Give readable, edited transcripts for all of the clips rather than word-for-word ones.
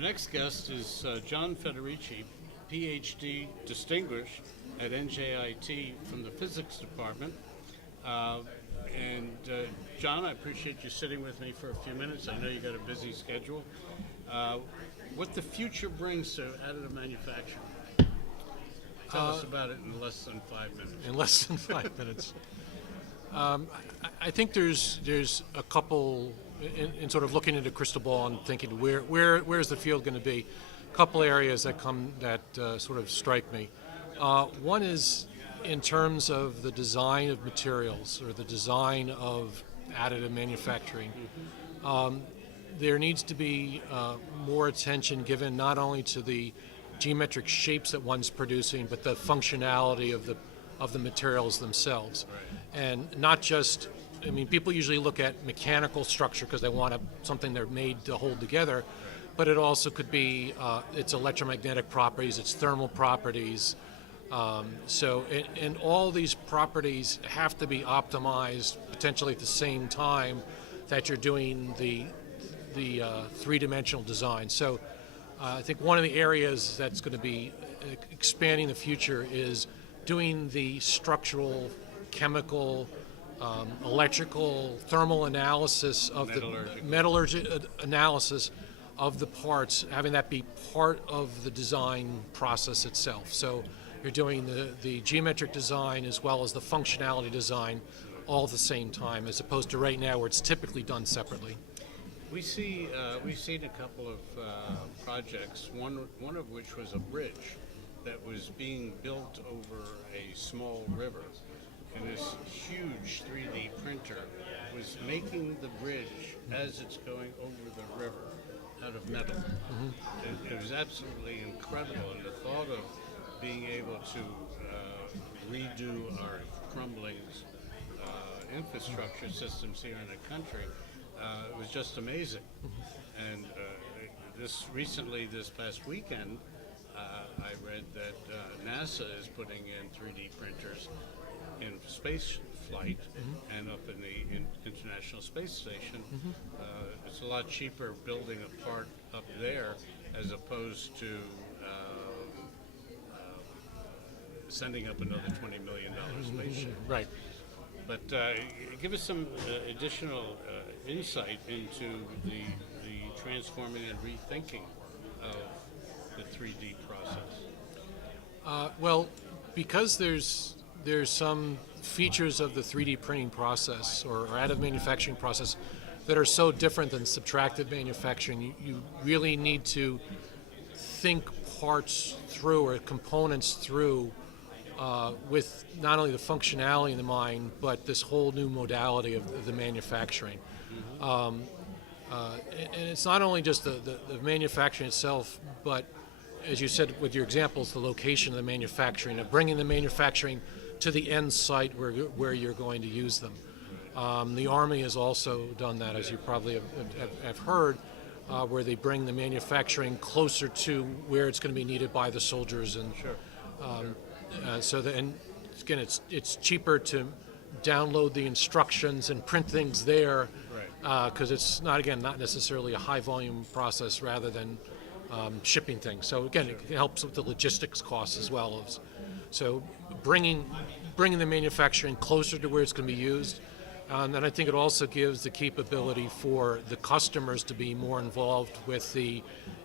Our next guest is John Federici, PhD distinguished at NJIT from the physics department. John, I appreciate you sitting with me for a few minutes. I know you got a busy schedule. What the future brings to additive manufacturing? Tell us about it in less than 5 minutes. In less than 5 minutes. I think there's a couple, in sort of looking at a crystal ball and thinking where's the field going to be, a couple areas that sort of strike me. One is in terms of the design of materials or the design of additive manufacturing. There needs to be more attention given not only to the geometric shapes that one's producing, but the functionality of the materials themselves. Right. And not just, I mean, people usually look at mechanical structure because they want something they're made to hold together, right. But it also could be its electromagnetic properties, its thermal properties. And all these properties have to be optimized potentially at the same time that you're doing the three-dimensional design. So I think one of the areas that's going to be expanding the future is doing the structural, chemical, electrical, thermal analysis of the metallurgical analysis of the parts, having that be part of the design process itself. So you're doing the geometric design as well as the functionality design all at the same time, as opposed to right now where it's typically done separately. We've seen a couple of projects, one of which was a bridge that was being built over a small river. And this huge 3D printer was making the bridge as it's going over the river out of metal. Mm-hmm. It was absolutely incredible. And the thought of being able to redo our crumbling infrastructure systems here in the country was just amazing. And this past weekend, I read that NASA is putting in 3D printers in space flight and up in the International Space Station. It's a lot cheaper building a part up there as opposed to sending up another $20 million spaceship. Right. But give us some additional insight into the transforming and rethinking of the 3D process. Well, because there's some features of the 3D printing process or additive manufacturing process that are so different than subtractive manufacturing, you really need to think parts through or components through with not only the functionality in mind, but this whole new modality of the manufacturing. And it's not only just the manufacturing itself, but as you said with your examples, the location of the manufacturing, of bringing the manufacturing to the end site where you're going to use them. The Army has also done that, as you probably have heard, where they bring the manufacturing closer to where it's going to be needed by the soldiers. And and again, it's cheaper to download the instructions and print things there, because it's not necessarily a high volume process rather than shipping things. So again, it helps with the logistics costs as well. So bringing the manufacturing closer to where it's going to be used, and then I think it also gives the capability for the customers to be more involved with the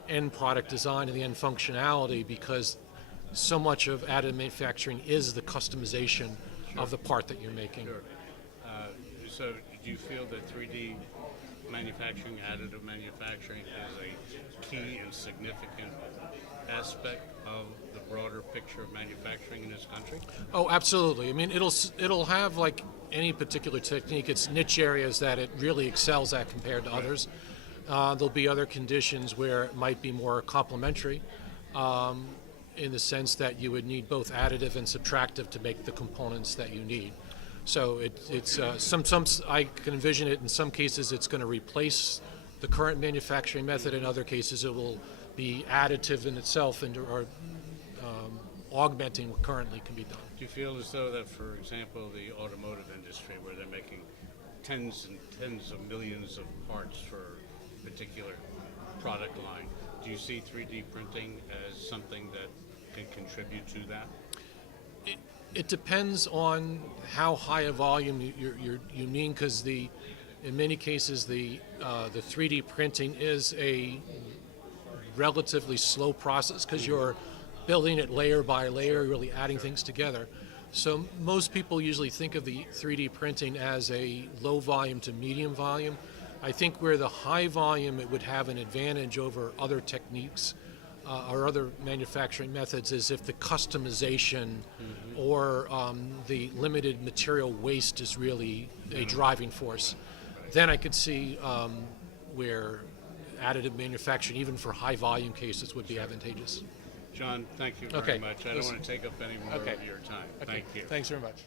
end product design and the end functionality, because so much of additive manufacturing is the customization of the part that you're making. Sure. So do you feel that 3D manufacturing, additive manufacturing, is a key and significant aspect of the broader picture of manufacturing in this country? Oh, absolutely. I mean, it'll have, like any particular technique, its niche areas that it really excels at compared to others. There'll be other conditions where it might be more complementary, in the sense that you would need both additive and subtractive to make the components that you need. So it's I can envision it in some cases it's going to replace the current manufacturing method. In other cases, it will be additive in itself or augmenting what currently can be done. Do you feel as though that, for example, the automotive industry, where they're making tens and tens of millions of parts for particular product line. Do you see 3D printing as something that can contribute to that? It depends on how high a volume you mean, because in many cases the 3D printing is a relatively slow process because you're building it layer by layer, really adding things together. So most people usually think of the 3D printing as a low volume to medium volume. I think where the high volume it would have an advantage over other techniques or other manufacturing methods is if the customization or the limited material waste is really a driving force. Then I could see where additive manufacturing, even for high volume cases, would be advantageous. John, thank you very much. I don't want to take up any more of your time. Thank you. Thanks very much.